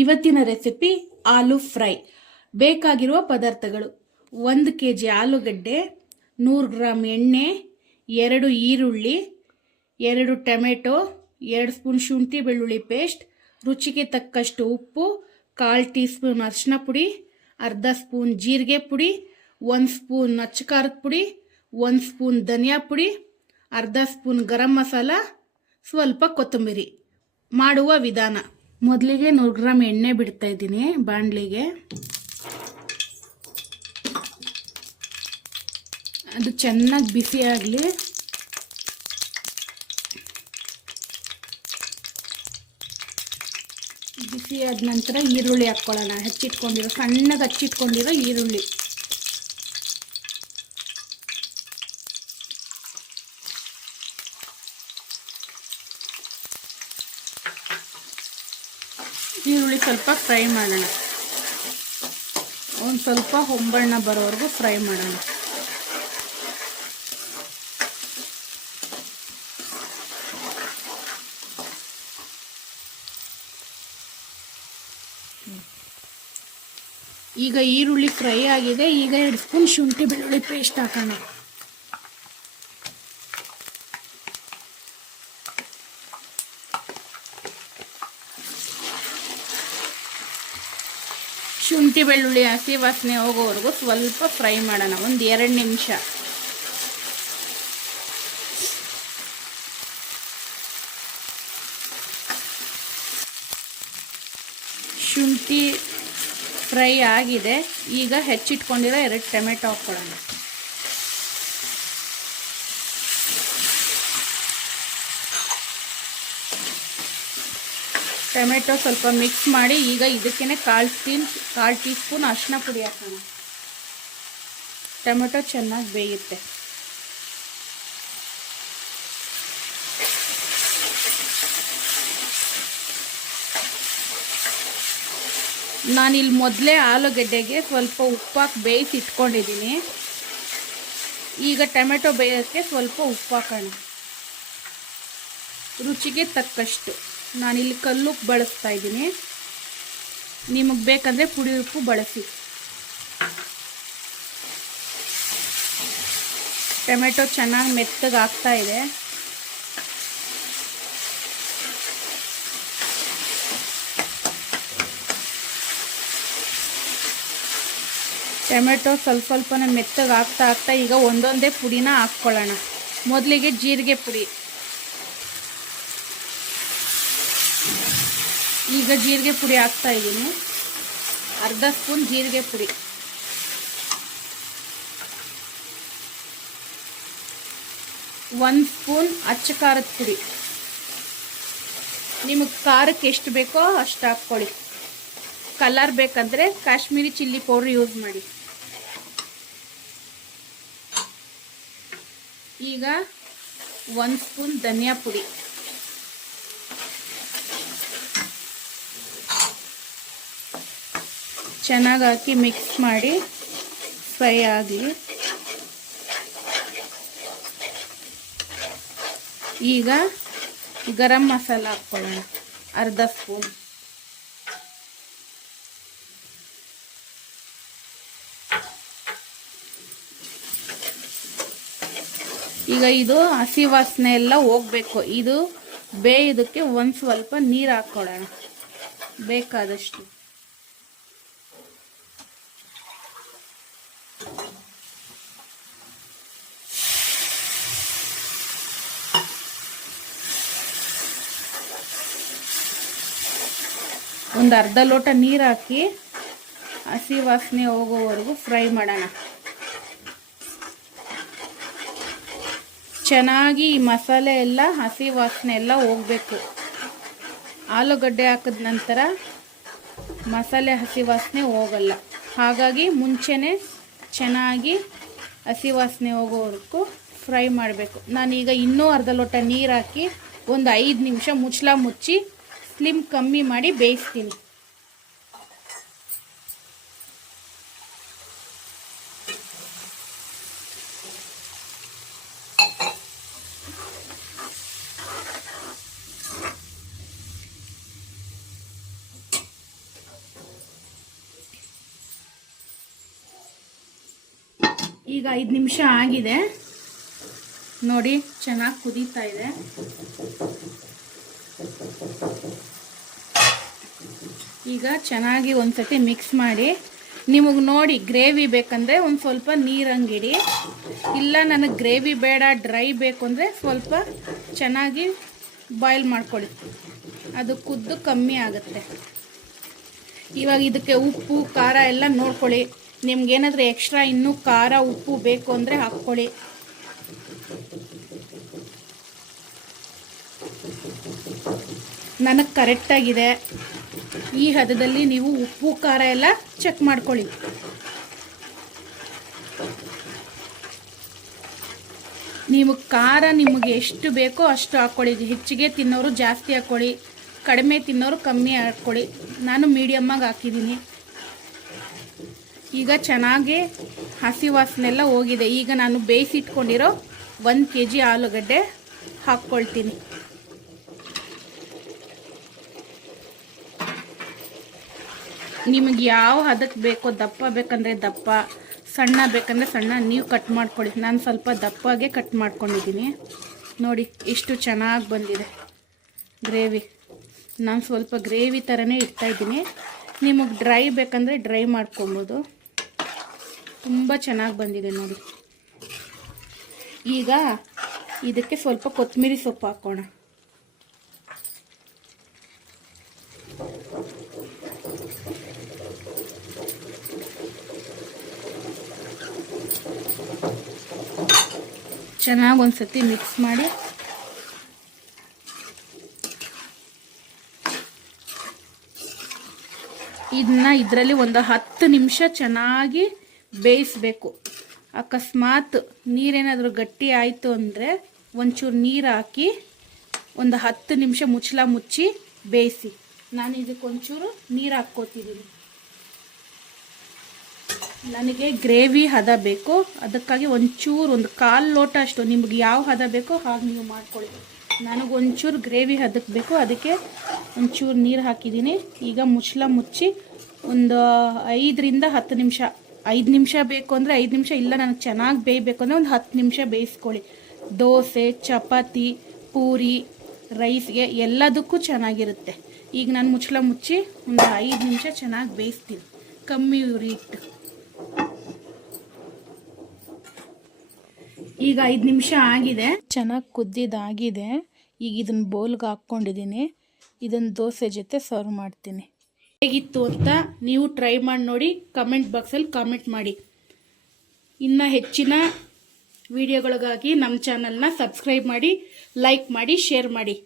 ಇವತ್ತಿನ ರೆಸಿಪಿ ಆಲೂ ಫ್ರೈ. ಬೇಕಾಗಿರುವ ಪದಾರ್ಥಗಳು: 1 kg ಆಲೂಗಡ್ಡೆ, 100 ಗ್ರಾಂ ಎಣ್ಣೆ, 2 ಈರುಳ್ಳಿ, 2 ಟೊಮೆಟೊ, 2 ಸ್ಪೂನ್ ಶುಂಠಿ ಬೆಳ್ಳುಳ್ಳಿ ಪೇಸ್ಟ್, ರುಚಿಗೆ ತಕ್ಕಷ್ಟು ಉಪ್ಪು, 1/4 ಟೀ ಸ್ಪೂನ್ ಅರಿಶಿನ ಪುಡಿ, ಅರ್ಧ ಸ್ಪೂನ್ ಜೀರಿಗೆ ಪುಡಿ, 1 ಸ್ಪೂನ್ ಅಚ್ಚ ಖಾರದ ಪುಡಿ, 1 ಸ್ಪೂನ್ ಧನಿಯಾ ಪುಡಿ, ಅರ್ಧ ಸ್ಪೂನ್ ಗರಂ ಮಸಾಲ, ಸ್ವಲ್ಪ ಕೊತ್ತಂಬರಿ. ಮಾಡುವ ವಿಧಾನ: ಮೊದಲಿಗೆ 100 ಗ್ರಾಂ ಎಣ್ಣೆ ಬಿಡ್ತಾ ಇದ್ದೀನಿ ಬಾಣಲಿಗೆ. ಅದು ಚೆನ್ನಾಗಿ ಬಿಸಿ ಆಗಲಿ. ಬಿಸಿ ಆದ ನಂತರ ಈರುಳ್ಳಿ ಹಾಕ್ಕೊಳ್ಳೋಣ. ಸಣ್ಣಗೆ ಹಚ್ಚಿಟ್ಕೊಂಡಿರೋ ಈರುಳ್ಳಿ. ಈರುಳ್ಳಿ ಸ್ವಲ್ಪ ಫ್ರೈ ಮಾಡೋಣ. ಒಂದು ಸ್ವಲ್ಪ ಹೊಂಬಣ್ಣ ಬರೋವರೆಗೂ ಫ್ರೈ ಮಾಡೋಣ. ಈಗ ಈರುಳ್ಳಿ ಫ್ರೈ ಆಗಿದೆ. ಈಗ 2 ಸ್ಪೂನ್ ಶುಂಠಿ ಬೆಳ್ಳುಳ್ಳಿ ಪೇಸ್ಟ್ ಹಾಕೋಣ. ಶುಂಠಿ ಬೆಳ್ಳುಳ್ಳಿ ಹಸಿ ವಾಸನೆ ಹೋಗೋವರೆಗೂ ಸ್ವಲ್ಪ ಫ್ರೈ ಮಾಡೋಣ, ಒಂದು 2 ನಿಮಿಷ. ಶುಂಠಿ ಫ್ರೈ ಆಗಿದೆ. ಈಗ ಹೆಚ್ಚಿಟ್ಕೊಂಡಿರೋ 2 ಟೊಮೆಟೊ ಹಾಕ್ಕೊಳ್ಳೋಣ. ಟೊಮೆಟೊ ಸ್ವಲ್ಪ ಮಿಕ್ಸ್ ಮಾಡಿ ಈಗ ಇದಕ್ಕೇನೆ 1/4 ಟೀ ಸ್ಪೂನ್ ಅರಿಶಿನ ಪುಡಿ ಹಾಕೋಣ. ಟೊಮೆಟೊ ಚೆನ್ನಾಗಿ ಬೇಯುತ್ತೆ. ನಾನಿಲ್ಲಿ ಮೊದಲೇ ಆಲೂಗಡ್ಡೆಗೆ ಸ್ವಲ್ಪ ಉಪ್ಪಾಕಿ ಬೇಯಿಸಿ ಇಟ್ಕೊಂಡಿದ್ದೀನಿ. ಈಗ ಟೊಮೆಟೊ ಬೇಯೋಕ್ಕೆ ಸ್ವಲ್ಪ ಉಪ್ಪು ಹಾಕೋಣ, ರುಚಿಗೆ ತಕ್ಕಷ್ಟು. ನಾನಿಲ್ಲಿ ಕಲ್ಲುಪ್ಪು ಬಳಸ್ತಾ ಇದ್ದೀನಿ. ನಿಮಗೆ ಬೇಕಂದರೆ ಪುಡಿ ಉಪ್ಪು ಬಳಸಿ. ಟೊಮೆಟೊ ಚೆನ್ನಾಗಿ ಮೆತ್ತಗೆ ಆಗ್ತಾ ಇದೆ. ಟೊಮೆಟೊ ಸ್ವಲ್ಪನೇ ಮೆತ್ತಗೆ ಆಗ್ತಾ ಈಗ ಒಂದೊಂದೇ ಪುಡಿನ ಹಾಕ್ಕೊಳ್ಳೋಣ. ಮೊದಲಿಗೆ ಜೀರಿಗೆ ಪುಡಿ. ಈಗ ಜೀರಿಗೆ ಪುಡಿ ಹಾಕ್ತಾ ಇದ್ದೀನಿ. ಅರ್ಧ ಸ್ಪೂನ್ ಜೀರಿಗೆ ಪುಡಿ, 1 ಸ್ಪೂನ್ ಅಚ್ಚ ಖಾರದ ಪುಡಿ. ನಿಮಗೆ ಖಾರಕ್ಕೆ ಎಷ್ಟು ಬೇಕೋ ಅಷ್ಟು ಹಾಕ್ಕೊಳ್ಳಿ. ಕಲರ್ ಬೇಕಂದರೆ ಕಾಶ್ಮೀರಿ ಚಿಲ್ಲಿ ಪೌಡ್ರ್ ಯೂಸ್ ಮಾಡಿ. ಈಗ 1 ಸ್ಪೂನ್ ಧನಿಯಾ ಪುಡಿ, ಚೆನ್ನಾಗಿ ಹಾಕಿ ಮಿಕ್ಸ್ ಮಾಡಿ ಫ್ರೈ ಆಗಲಿ. ಈಗ ಗರಂ ಮಸಾಲ ಹಾಕ್ಕೊಳ್ಳೋಣ, ಅರ್ಧ ಸ್ಪೂನ್. ಈಗ ಇದು ಹಸಿ ವಾಸನೆ ಎಲ್ಲ ಹೋಗಬೇಕು. ಇದು ಬೇಯೋದಕ್ಕೆ ಒಂದು ಸ್ವಲ್ಪ ನೀರು ಹಾಕ್ಕೊಳ್ಳೋಣ, ಬೇಕಾದಷ್ಟು. ಒಂದು ಅರ್ಧ ಲೋಟ ನೀರು ಹಾಕಿ ಹಸಿ ವಾಸನೆ ಹೋಗೋವರೆಗೂ ಫ್ರೈ ಮಾಡೋಣ. ಚೆನ್ನಾಗಿ ಈ ಮಸಾಲೆ ಎಲ್ಲ ಹಸಿ ವಾಸನೆ ಎಲ್ಲ ಹೋಗಬೇಕು. ಆಲೂಗಡ್ಡೆ ಹಾಕಿದ ನಂತರ ಮಸಾಲೆ ಹಸಿ ವಾಸನೆ ಹೋಗಲ್ಲ. ಹಾಗಾಗಿ ಮುಂಚೆನೇ ಚೆನ್ನಾಗಿ ಹಸಿ ವಾಸನೆ ಹೋಗೋವರೆಗೂ ಫ್ರೈ ಮಾಡಬೇಕು. ನಾನೀಗ ಇನ್ನೂ ಅರ್ಧ ಲೋಟ ನೀರು ಹಾಕಿ ಒಂದು 5 ನಿಮಿಷ ಮುಚ್ಚಳ ಮುಚ್ಚಿ ಫ್ಲೇಮ್ ಕಮ್ಮಿ ಮಾಡಿ ಬೇಯಿಸ್ತೀನಿ. ಈಗ 5 ನಿಮಿಷ ಆಗಿದೆ ನೋಡಿ, ಚೆನ್ನಾಗಿ ಕುದೀತಾ ಇದೆ. ಈಗ ಚೆನ್ನಾಗಿ ಒಂದ್ಸತಿ ಮಿಕ್ಸ್ ಮಾಡಿ, ನಿಮಗೆ ನೋಡಿ ಗ್ರೇವಿ ಬೇಕಂದರೆ ಒಂದು ಸ್ವಲ್ಪ ನೀರಂಗಿಡಿ, ಇಲ್ಲ ನನಗೆ ಗ್ರೇವಿ ಬೇಡ ಡ್ರೈ ಬೇಕು ಅಂದರೆ ಸ್ವಲ್ಪ ಚೆನ್ನಾಗಿ ಬಾಯ್ಲ್ ಮಾಡ್ಕೊಳ್ಳಿ, ಅದು ಕುದ್ದು ಕಮ್ಮಿ ಆಗುತ್ತೆ. ಇವಾಗ ಇದಕ್ಕೆ ಉಪ್ಪು ಖಾರ ಎಲ್ಲ ನೋಡ್ಕೊಳ್ಳಿ, ನಿಮ್ಗೇನಾದರೂ ಎಕ್ಸ್ಟ್ರಾ ಇನ್ನೂ ಖಾರ ಉಪ್ಪು ಬೇಕು ಅಂದರೆ ಹಾಕ್ಕೊಳ್ಳಿ. ನನಗೆ ಕರೆಕ್ಟಾಗಿದೆ. ಈ ಹದದಲ್ಲಿ ನೀವು ಉಪ್ಪು ಖಾರ ಎಲ್ಲ ಚೆಕ್ ಮಾಡ್ಕೊಳ್ಳಿ. ನೀವು ಖಾರ ನಿಮಗೆ ಎಷ್ಟು ಬೇಕೋ ಅಷ್ಟು ಹಾಕ್ಕೊಳ್ಳಿ. ಹೆಚ್ಚಿಗೆ ತಿನ್ನೋರು ಜಾಸ್ತಿ ಹಾಕ್ಕೊಳ್ಳಿ, ಕಡಿಮೆ ತಿನ್ನೋರು ಕಮ್ಮಿ ಹಾಕ್ಕೊಳ್ಳಿ. ನಾನು ಮೀಡಿಯಮ್ಮಾಗಿ ಹಾಕಿದ್ದೀನಿ. ಈಗ ಚೆನ್ನಾಗಿ ಹಸಿ ವಾಸನೆಲ್ಲ ಹೋಗಿದೆ. ಈಗ ನಾನು ಬೇಯಿಸಿಟ್ಕೊಂಡಿರೋ 1 kg ಆಲೂಗಡ್ಡೆ ಹಾಕ್ಕೊಳ್ತೀನಿ. ನಿಮಗೆ ಯಾವ ಹದಕ್ಕೆ ಬೇಕೋ, ದಪ್ಪ ಬೇಕಂದರೆ ದಪ್ಪ, ಸಣ್ಣ ಬೇಕಂದರೆ ಸಣ್ಣ ನೀವು ಕಟ್ ಮಾಡ್ಕೊಳ್ಳಿ. ನಾನು ಸ್ವಲ್ಪ ದಪ್ಪಗೆ ಕಟ್ ಮಾಡ್ಕೊಂಡಿದ್ದೀನಿ. ನೋಡಿ ಎಷ್ಟು ಚೆನ್ನಾಗಿ ಬಂದಿದೆ ಗ್ರೇವಿ. ನಾನು ಸ್ವಲ್ಪ ಗ್ರೇವಿ ಥರನೇ ಇಡ್ತಾಯಿದ್ದೀನಿ. ನಿಮಗೆ ಡ್ರೈ ಬೇಕಂದರೆ ಡ್ರೈ ಮಾಡ್ಕೊಬೋದು. ತುಂಬ ಚೆನ್ನಾಗಿ ಬಂದಿದೆ ನೋಡಿ. ಈಗ ಇದಕ್ಕೆ ಸ್ವಲ್ಪ ಕೊತ್ತಂಬರಿ ಸೊಪ್ಪು ಹಾಕೋಣ. ಚೆನ್ನಾಗಿ ಒಂದ್ಸತಿ ಮಿಕ್ಸ್ ಮಾಡಿ ಇದನ್ನ ಇದರಲ್ಲಿ ಒಂದು 10 ನಿಮಿಷ ಚೆನ್ನಾಗಿ ಬೇಯಿಸಬೇಕು. ಅಕಸ್ಮಾತ್ ನೀರೇನಾದರೂ ಗಟ್ಟಿ ಆಯಿತು ಅಂದರೆ ಒಂಚೂರು ನೀರು ಹಾಕಿ ಒಂದು 10 ನಿಮಿಷ ಮುಚ್ಚಳ ಮುಚ್ಚಿ ಬೇಯಿಸಿ. ನಾನು ಇದಕ್ಕೊಂಚೂರು ನೀರು ಹಾಕ್ಕೋತಿದ್ದೀನಿ. ನನಗೆ ಗ್ರೇವಿ ಹದ ಬೇಕು, ಅದಕ್ಕಾಗಿ ಒಂಚೂರು ಒಂದು 1/4 ಲೋಟ ಅಷ್ಟು, ನಿಮ್ಗೆ ಯಾವ ಹದ ಬೇಕೋ ಹಾಗೆ ನೀವು ಮಾಡ್ಕೊಳ್ಳಿ. ನನಗೊಂಚೂರು ಗ್ರೇವಿ ಹದಕ್ಕೆ ಬೇಕು, ಅದಕ್ಕೆ ಒಂಚೂರು ನೀರು ಹಾಕಿದ್ದೀನಿ. ಈಗ ಮುಚ್ಚಳ ಮುಚ್ಚಿ ಒಂದು 5ರಿಂದ 10 ನಿಮಿಷ, 5 ನಿಮಿಷ ಬೇಕು ಅಂದರೆ 5 ನಿಮಿಷ, ಇಲ್ಲ ನನಗೆ ಚೆನ್ನಾಗಿ ಬೇಯಬೇಕು ಅಂದರೆ ಒಂದು 10 ನಿಮಿಷ ಬೇಯಿಸ್ಕೊಳ್ಳಿ. ದೋಸೆ, ಚಪಾತಿ, ಪೂರಿ, ರೈಸ್ಗೆ ಎಲ್ಲದಕ್ಕೂ ಚೆನ್ನಾಗಿರುತ್ತೆ. ಈಗ ನಾನು ಮುಚ್ಚಳ ಮುಚ್ಚಿ ಒಂದು 5 ನಿಮಿಷ ಚೆನ್ನಾಗಿ ಬೇಯಿಸ್ತೀನಿ, ಕಮ್ಮಿ ಉರಿ ಇಟ್ಟು. ಈಗ 5 ನಿಮಿಷ ಆಗಿದೆ, ಚೆನ್ನಾಗಿ ಕುದ್ದಿದ್ದಾಗಿದೆ. ಈಗ ಇದನ್ನು ಬೌಲ್ಗೆ ಹಾಕ್ಕೊಂಡಿದ್ದೀನಿ. ಇದನ್ನು ದೋಸೆ ಜೊತೆ ಸರ್ವ್ ಮಾಡ್ತೀನಿ. ಹೇಗಿತ್ತು ಅಂತ ನೀವು ಟ್ರೈ ಮಾಡಿ ನೋಡಿ, ಕಮೆಂಟ್ ಬಾಕ್ಸಲ್ಲಿ ಕಾಮೆಂಟ್ ಮಾಡಿ. ಇನ್ನು ಹೆಚ್ಚಿನ ವಿಡಿಯೋಗಳಿಗಾಗಿ ನಮ್ಮ ಚಾನಲ್ನ ಸಬ್ಸ್ಕ್ರೈಬ್ ಮಾಡಿ, ಲೈಕ್ ಮಾಡಿ, ಶೇರ್ ಮಾಡಿ.